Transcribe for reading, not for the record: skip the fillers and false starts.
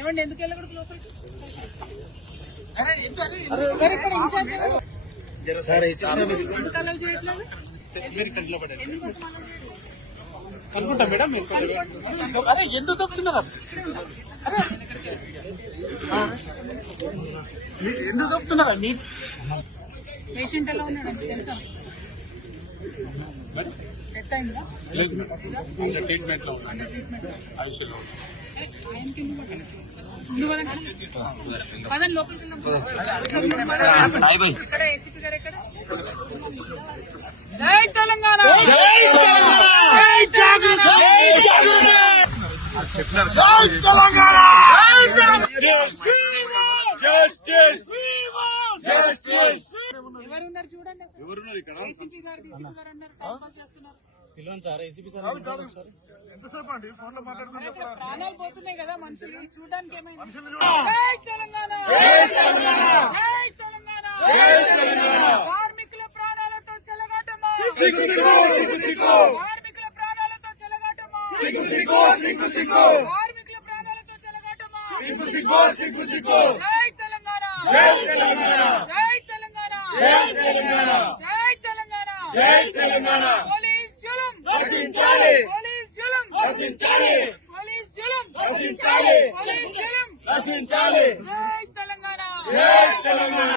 ఏమండి ఎందుకు వెళ్ళకూడదు లోపలికి? ఎందుకు అలౌ చేయట్లేదు? అనుకుంటా మేడం అరే ఎందుకు తప్పుతున్నారు ఎందుకు తప్పుతున్నారా మీ పేషెంట్ ఎలా ఉన్నాడు తెలుసా? డెత్ అయిందా? ట్రీట్మెంట్ లో ఐసీలో పదండి లోపలికి ఇక్కడ ఏసీపీ గారు ఎక్కడ? జై తెలంగాణ! ఎవరున్నారు చూడండి. ఎవరున్నారు ఇక్కడ? ఏసీపీ గారు డీసీపీ గారు అన్నారు, టైం పాస్ చేస్తున్నారు. పిలవండి సార్ ఏసీపీ సార్. ఎంతసేపు అండి ఫోన్ లో మాట్లాడుతున్నారు? ప్రాణాలు పోతున్నాయి కదా మనుషులు చూడడానికి. ఏమైంది? కార్మికుల ప్రాణాలతో చెలగాటమా, కార్మికుల ప్రాణాలతో చెలగాటమా, కార్మికుల ప్రాణాలతో చెలగాటమా. జై తెలంగాణ! జై తెలంగాణ! జై తెలంగాణ! పోలీస్ జులుం నశించాలి! పోలీస్ జులుం నశించాలి! పోలీస్ జులుం నశించాలి! పోలీస్ జులుం నశించాలి! జై తెలంగాణ!